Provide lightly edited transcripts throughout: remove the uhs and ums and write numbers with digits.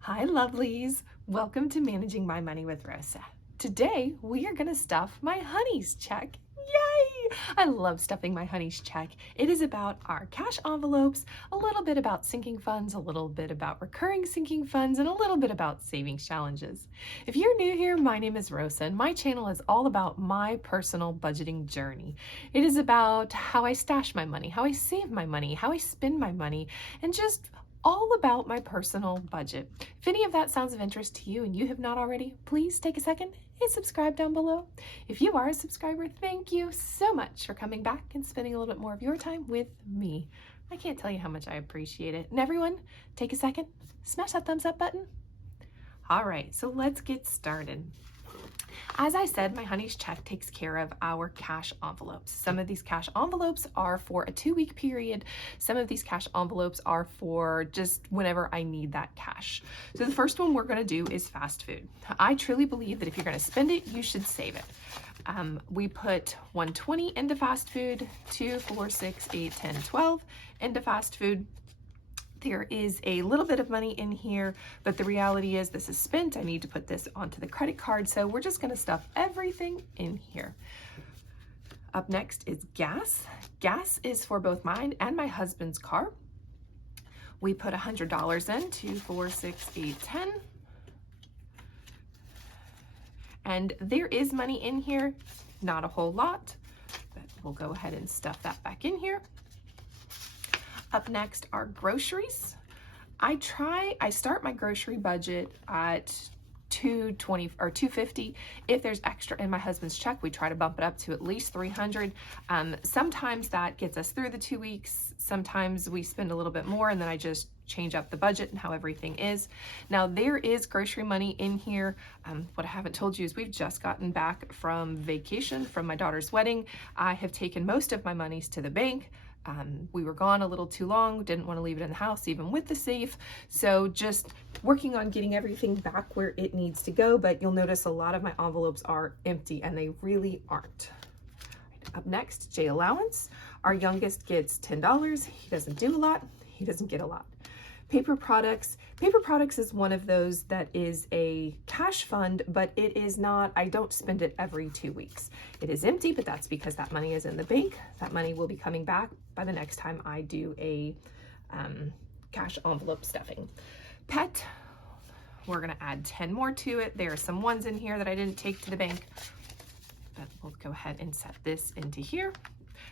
Hi, lovelies. Welcome to Managing My Money with Rosa. Today, we are going to stuff my honey's check. Yay! I love stuffing my honey's check. It is about our cash envelopes, a little bit about sinking funds, a little bit about recurring sinking funds, and a little bit about savings challenges. If you're new here, my name is Rosa, and my channel is all about my personal budgeting journey. It is about how I stash my money, how I save my money, how I spend my money, and just all about my personal budget. If any of that sounds of interest to you and you have not already, please take a second and subscribe down below. If you are a subscriber, thank you so much for coming back and spending a little bit more of your time with me. I can't tell you how much I appreciate it. And everyone, take a second, smash that thumbs up button. All right, so let's get started. As I said, my honey's check takes care of our cash envelopes. Some of these cash envelopes are for a 2-week period. Some of these cash envelopes are for just whenever I need that cash. So the first one we're going to do is fast food. I truly believe that if you're going to spend it, you should save it. We put 120 into fast food, 2, 4, 6, 8, 10, 12 into fast food. There is a little bit of money in here, but the reality is this is spent. I need to put this onto the credit card, so we're just going to stuff everything in here. Up next is gas. Gas is for both mine and my husband's car. We put $100 in, 2, 4, 6, 8, 10. And there is money in here, not a whole lot, but we'll go ahead and stuff that back in here. Up next are groceries. I start my grocery budget at $220 or $250. If there's extra in my husband's check, we try to bump it up to at least $300. Sometimes that gets us through the 2 weeks. Sometimes we spend a little bit more and then I just change up the budget and how everything is. Now there is grocery money in here. What I haven't told you is we've just gotten back from vacation from my daughter's wedding. I have taken most of my monies to the bank. We were gone a little too long, didn't want to leave it in the house even with the safe, so just working on getting everything back where it needs to go, but you'll notice a lot of my envelopes are empty and they really aren't. Up next, J allowance. Our youngest gets $10. He doesn't do a lot, he doesn't get a lot. Paper products. Paper products is one of those that is a cash fund, but it is not, I don't spend it every 2 weeks. It is empty, but that's because that money is in the bank. That money will be coming back by the next time I do a cash envelope stuffing. Pet, we're gonna add 10 more to it. There are some ones in here that I didn't take to the bank, but we'll go ahead and set this into here.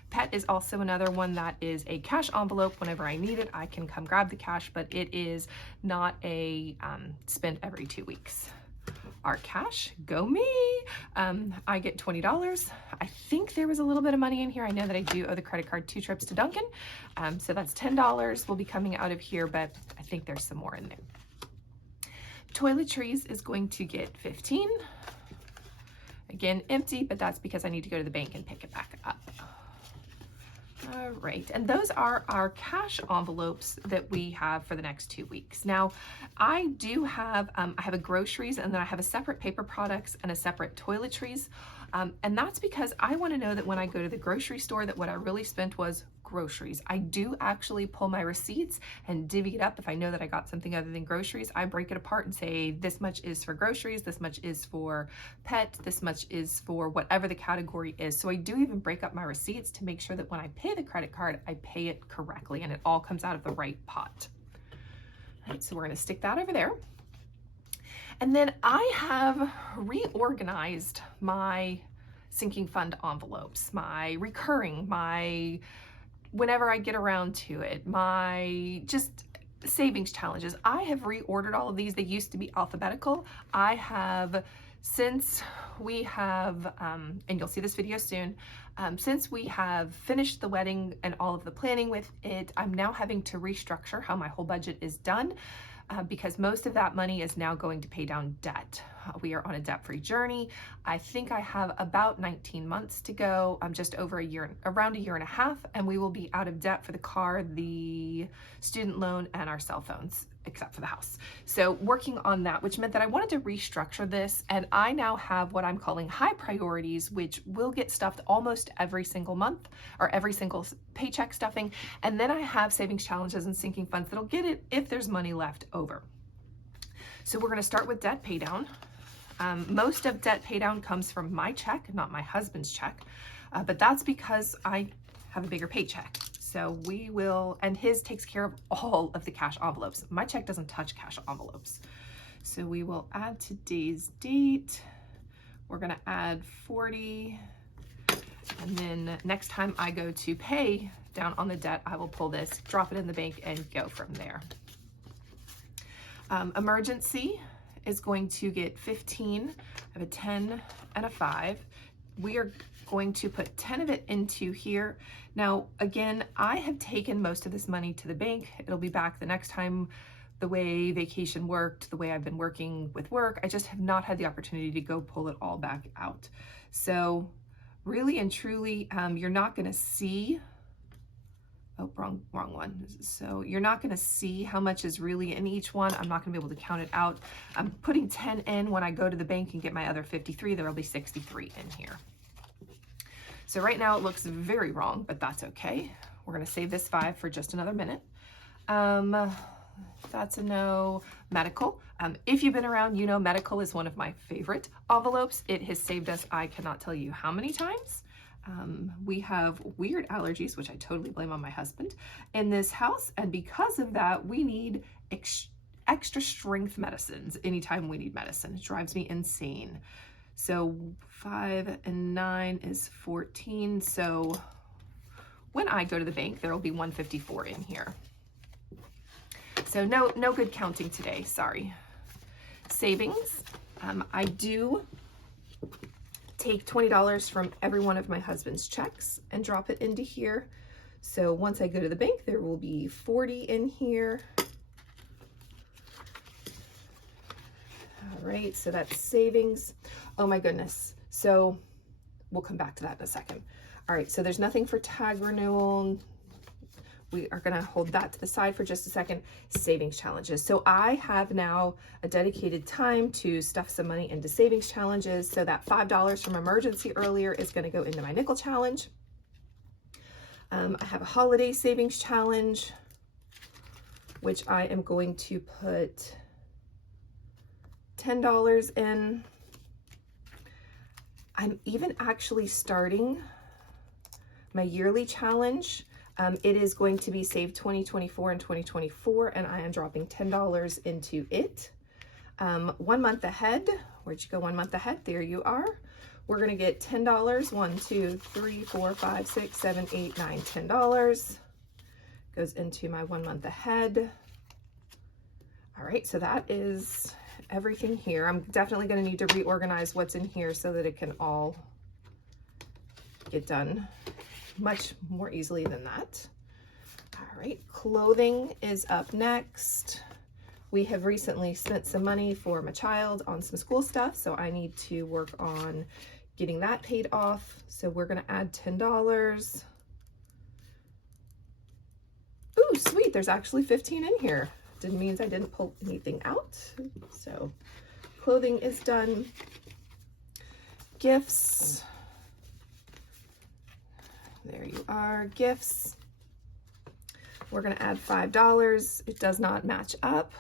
Pet is also another one that is a cash envelope. Whenever I need it, I can come grab the cash, but it is not a spend every 2 weeks. Our cash, go me. I get $20. I think there was a little bit of money in here. I know that I do owe the credit card 2 trips to Dunkin'. So that's $10 will be coming out of here, but I think there's some more in there. Toiletries is going to get 15. Again, empty, but that's because I need to go to the bank and pick it back up. All right, and those are our cash envelopes that we have for the next 2 weeks. Now, I do have, I have a groceries and then I have a separate paper products and a separate toiletries. And that's because I want to know that when I go to the grocery store that what I really spent was groceries. I do actually pull my receipts and divvy it up. If I know that I got something other than groceries, I break it apart and say this much is for groceries, this much is for pet, this much is for whatever the category is. So I do even break up my receipts to make sure that when I pay the credit card, I pay it correctly and it all comes out of the right pot. All right, so we're going to stick that over there. And then I have reorganized my sinking fund envelopes, my recurring, my whenever I get around to it, my just savings challenges. I have reordered all of these. They used to be alphabetical. I have, since we have, and you'll see this video soon, since we have finished the wedding and all of the planning with it, I'm now having to restructure how my whole budget is done. Because most of that money is now going to pay down debt. We are on a debt-free journey. I think I have about 19 months to go. I'm just over a year, around a year and a half, and we will be out of debt for the car, the student loan, and our cell phones, except for the house. So working on that, which meant that I wanted to restructure this, and I now have what I'm calling high priorities, which will get stuffed almost every single month or every single paycheck stuffing. And then I have savings challenges and sinking funds that'll get it if there's money left over. So we're going to start with debt pay down. Most of debt pay down comes from my check, not my husband's check, but that's because I have a bigger paycheck. So we will, and his takes care of all of the cash envelopes. My check doesn't touch cash envelopes. So we will add today's date. We're going to add 40. And then next time I go to pay down on the debt, I will pull this, drop it in the bank, and go from there. Emergency is going to get 15. I have a 10 and a 5. We are going to put 10 of it into here. Now, again, I have taken most of this money to the bank. It'll be back the next time. The way vacation worked, the way I've been working with work, I just have not had the opportunity to go pull it all back out. So really and truly, you're not gonna see, oh, wrong one. So you're not gonna see how much is really in each one. I'm not gonna be able to count it out. I'm putting 10 in. When I go to the bank and get my other 53, there'll be 63 in here. So right now it looks very wrong, but that's okay. We're gonna save this 5 for just another minute. That's a no. Medical. If you've been around, you know medical is one of my favorite envelopes. It has saved us, I cannot tell you how many times. We have weird allergies, which I totally blame on my husband, in this house. And because of that, we need extra strength medicines anytime we need medicine. It drives me insane. So 5 and 9 is 14. So when I go to the bank, there will be 154 in here. So no good counting today, sorry. Savings, I do take $20 from every one of my husband's checks and drop it into here. So once I go to the bank, there will be 40 in here. All right, so that's savings. Oh my goodness. So we'll come back to that in a second. All right, so there's nothing for tag renewal. We are gonna hold that to the side for just a second. Savings challenges. So I have now a dedicated time to stuff some money into savings challenges. So that $5 from emergency earlier is gonna go into my nickel challenge. I have a holiday savings challenge, which I am going to put $10 in. I'm even actually starting my yearly challenge. It is going to be Save 2024 and 2024, and I am dropping $10 into it. 1 month ahead. Where'd you go 1 month ahead? There you are. We're going to get $10. 1, 2, 3, 4, 5, 6, 7, 8, 9, $10. Goes into my 1 month ahead. All right, so that is everything here. I'm definitely going to need to reorganize what's in here so that it can all get done much more easily than that. All right, clothing is up next. We have recently spent some money for my child on some school stuff, so I need to work on getting that paid off. So we're gonna add $10. Ooh, sweet, there's actually 15 in here. Didn't mean I didn't pull anything out. So clothing is done. Gifts. There you are, gifts. We're gonna add $5. It does not match up.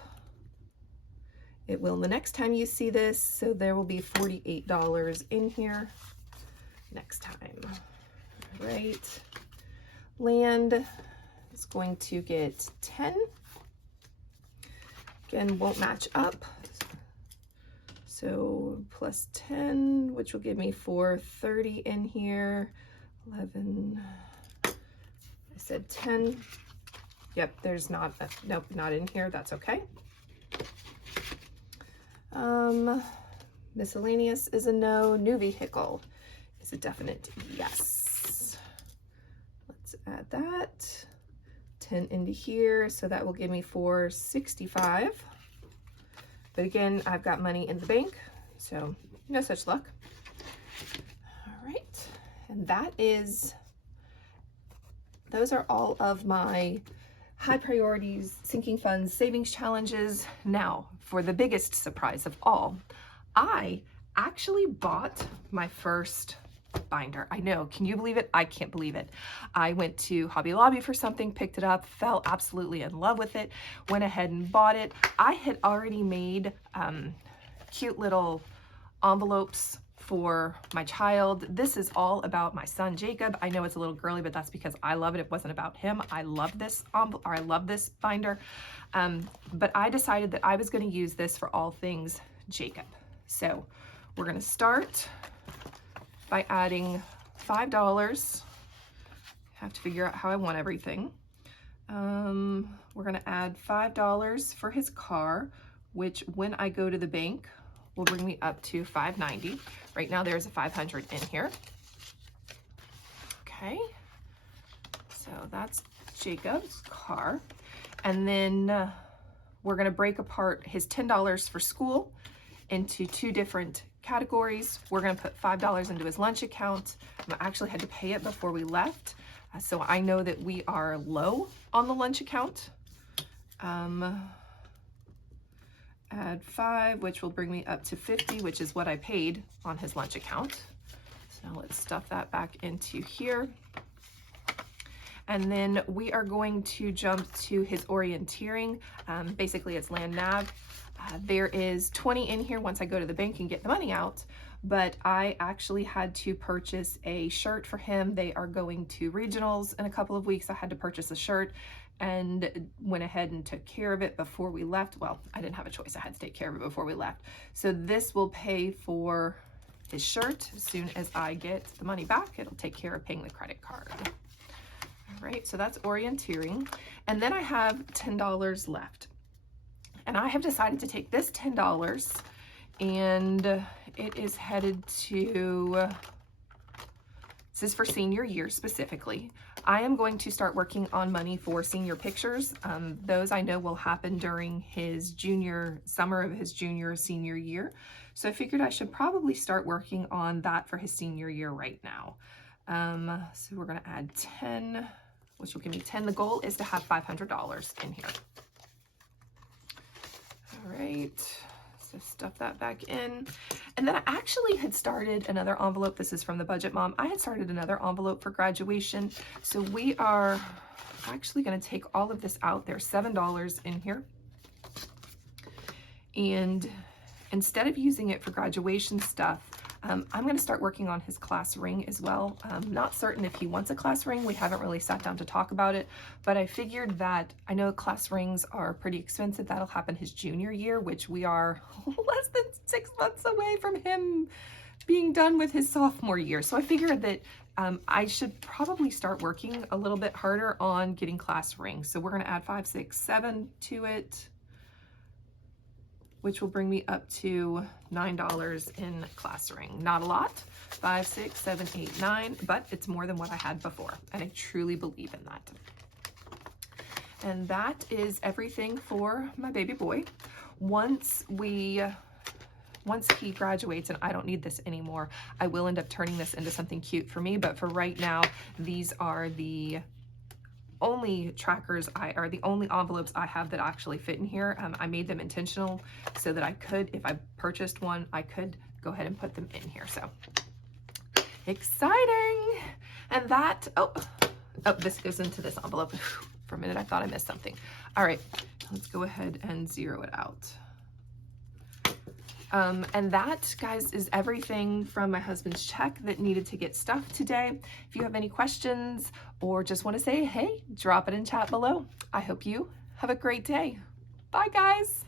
It will the next time you see this, so there will be $48 in here next time. All right, land is going to get 10. Again, won't match up. So plus 10, which will give me 430 in here. 11, I said 10. Yep, there's not, nope, not in here, that's okay. Miscellaneous is a no. New vehicle is a definite yes. Let's add that. 10 into here, so that will give me 465. But again, I've got money in the bank, so no such luck. All right. And that is, those are all of my high priorities, sinking funds, savings challenges. Now, for the biggest surprise of all, I actually bought my first binder. I know, can you believe it? I can't believe it. I went to Hobby Lobby for something, picked it up, fell absolutely in love with it, went ahead and bought it. I had already made cute little envelopes for my child. This is all about my son Jacob. I know it's a little girly, but that's because I love it. It wasn't about him. I love this I love this binder. But I decided that I was going to use this for all things Jacob. So we're going to start by adding $5. Have to figure out how I want everything. We're going to add $5 for his car, which when I go to the bank will bring me up to $5.90. Right now there's a $500 in here. Okay, so that's Jacob's car. And then we're gonna break apart his $10 for school into two different categories. We're gonna put $5 into his lunch account. I actually had to pay it before we left, so I know that we are low on the lunch account. Add 5, which will bring me up to 50, which is what I paid on his lunch account. So now let's stuff that back into here. And then we are going to jump to his orienteering. Basically it's land nav. There is 20 in here once I go to the bank and get the money out, but I actually had to purchase a shirt for him. They are going to regionals in a couple of weeks. I had to purchase a shirt and went ahead and took care of it before we left. Well, I didn't have a choice. I had to take care of it before we left. So this will pay for his shirt. As soon as I get the money back, it'll take care of paying the credit card. All right, so that's orienteering. And then I have $10 left. And I have decided to take this $10 and it is headed to, this is for senior year specifically. I am going to start working on money for senior pictures. Those I know will happen during his summer of his senior year. So I figured I should probably start working on that for his senior year right now. So we're gonna add 10, which will give me 10. The goal is to have $500 in here. All right, so stuff that back in. And then I actually had started another envelope. This is from the Budget Mom. I had started another envelope for graduation. So we are actually gonna take all of this out. There's $7 in here. And instead of using it for graduation stuff, I'm gonna start working on his class ring as well. I'm not certain if he wants a class ring. We haven't really sat down to talk about it, but I figured that I know class rings are pretty expensive. That'll happen his junior year, which we are less than 6 months away from him being done with his sophomore year. So I figured that I should probably start working a little bit harder on getting class rings. So we're gonna add 5, 6, 7 to it, which will bring me up to $9 in class ring. Not a lot, 5, 6, 7, 8, 9, but it's more than what I had before, and I truly believe in that. And that is everything for my baby boy. Once he graduates and I don't need this anymore, I will end up turning this into something cute for me, but for right now, these are the only the only envelopes I have that actually fit in here. I made them intentional so that I could, if I purchased one, I could go ahead and put them in here. So exciting. And that, oh, this goes into this envelope. For a minute, I thought I missed something. All right, let's go ahead and zero it out. And that, guys, is everything from my husband's check that needed to get stuffed today. If you have any questions or just want to say, hey, drop it in chat below. I hope you have a great day. Bye, guys.